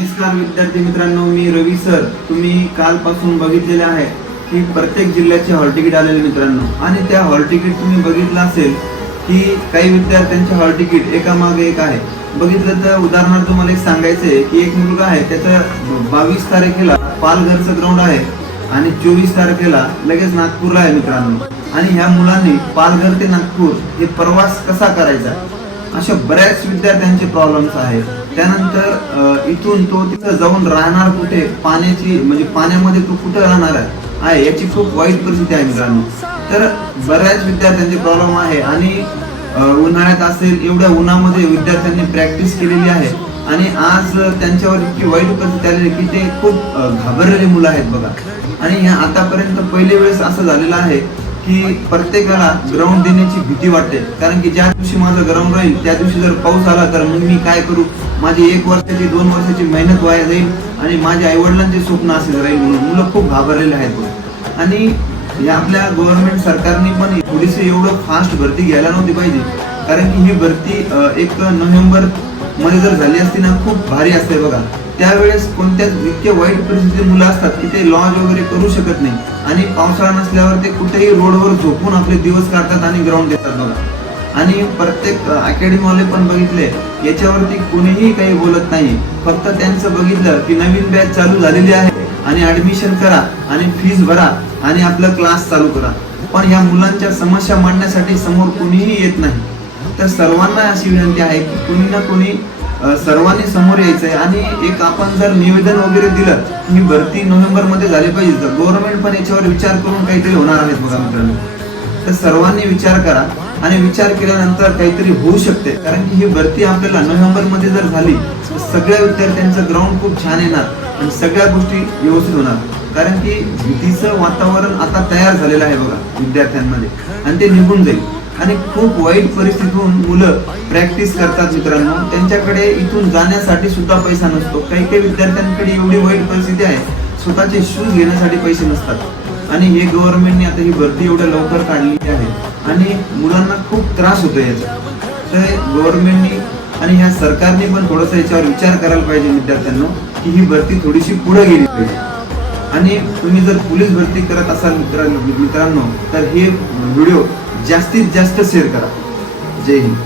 नमस्कार विद्यार्थी मित्रांनो मी रवी सर. तुम्ही कालपासून बघितलेले आहे की प्रत्येक जिल्ह्याचे हॉल तिकीट आलेले मित्रांनो. आणि त्या हॉल तिकीट तुम्ही बघितलं असेल की काही विद्यार्थ्यांचे हॉल तिकीट एकामागे एक आहे. बघितलं तर उदाहरणार्थ तुम्हाला एक सांगायचं आहे की एक मुलगा आहे त्याचा बावीस तारखेला पालघरचं ग्राउंड आहे आणि चोवीस तारखेला लगेच नागपूरला आहे मित्रांनो. आणि ह्या मुलांनी पालघर ते नागपूर हे प्रवास कसा करायचा? अशा बऱ्याच विद्यार्थ्यांचे प्रॉब्लेम्स आहेत. त्यानंतर इथून तो तिथं जाऊन राहणार कुठे? पाण्याची म्हणजे पाण्यामध्ये तो कुठे राहणार आहे? याची खूप वाईट परिस्थिती आहे मित्रांनो. तर बऱ्याच विद्यार्थ्यांचे प्रॉब्लेम आहे आणि उन्हाळ्यात असेल एवढ्या उन्हामध्ये विद्यार्थ्यांनी प्रॅक्टिस केलेली आहे. आणि आज त्यांच्यावर इतकी वाईट परिस्थिती आलेली की ते खूप घाबरलेली घाबरलेले मुलं आहेत बघा. आणि ह्या आतापर्यंत पहिल्या वेळेस असं झालेलं आहे. की प्रत्येकाला ग्राउंड देण्याची भीती वाटते. कारण की ज्या दिवशी माझं ग्राउंड राहील त्या दिवशी जर पाऊस आला तर मग मी काय करू? माझी एक वर्षाची दोन वर्षाची मेहनत वाया जाईल आणि माझ्या आईवडिलांचे स्वप्न असेल राहील म्हणून मुलं खूप घाबरलेले आहेत. आणि या आपल्या गव्हर्नमेंट सरकारने पण थोडीशी एवढं फास्ट भरती घ्यायला नव्हती पाहिजे. कारण की ही भरती एक नोव्हेंबरमध्ये जर झाली असती ना खूप भारी असते बघा. त्यावेळेस कोणत्याच इतके वाईट परिस्थितीत मुलं असतात की ते लॉज वगैरे करू शकत नाही. आणि पावसाळा नसल्यावर ते कुठेही रोडवर झोपून आपले दिवस काढतात आणि ग्राउंड देतात बघा. आणि प्रत्येक अकॅडमी वाले पण बघितले याच्यावरती कोणीही काही बोलत नाही. फक्त त्यांचं बघितलं की नवीन बॅच चालू झालेली आहे आणि ऍडमिशन करा आणि फीज भरा आणि आपला क्लास चालू करा. पण ह्या मुलांच्या समस्या मांडण्यासाठी समोर कोणीही येत नाही. तर सर्वांना अशी विनंती आहे की कोणी ना कोणी सर्वांनी समोर यायचं आहे आणि एक आपण जर निवेदन वगैरे दिलं की ही भरती नोव्हेंबरमध्ये झाली पाहिजे तर गव्हर्नमेंट पण याच्यावर विचार करून काहीतरी होणार आहेत बघा मित्रांनो. तर सर्वांनी विचार करा आणि विचार केल्यानंतर काहीतरी होऊ शकते. कारण की ही भरती आपल्याला नोव्हेंबरमध्ये जर झाली तर सगळ्या विद्यार्थ्यांचं ग्राउंड खूप छान येणार आणि सगळ्या गोष्टी व्यवस्थित होणार. कारण की भीतीचं वातावरण आता तयार झालेलं आहे बघा विद्यार्थ्यांमध्ये. आणि ते निघून जाईल. आणि खूप वाईट परिस्थितीतून मुलं प्रॅक्टिस करतात मित्रांनो. त्यांच्याकडे इथून जाण्यासाठी सुद्धा पैसा नसतो. काही काही विद्यार्थ्यांकडे एवढी वाईट परिस्थिती आहे स्वतःचे शूज घेण्यासाठी पैसे नसतात. आणि हे गव्हर्नमेंटने आता ही भरती एवढ्या लवकर काढलेली आहे. आणि मुलांना खूप त्रास होतो याचा. तर गव्हर्नमेंटनी आणि ह्या सरकारने पण थोडंसं याच्यावर विचार करायला पाहिजे विद्यार्थ्यांना की ही भरती थोडीशी पुढे गेली पाहिजे. आणि तुम्ही जर पोलीस भरती करत असाल मित्रांनो मित्रांनो तर हे व्हिडिओ जास्तीत जास्त शेअर करा. जय हिंद.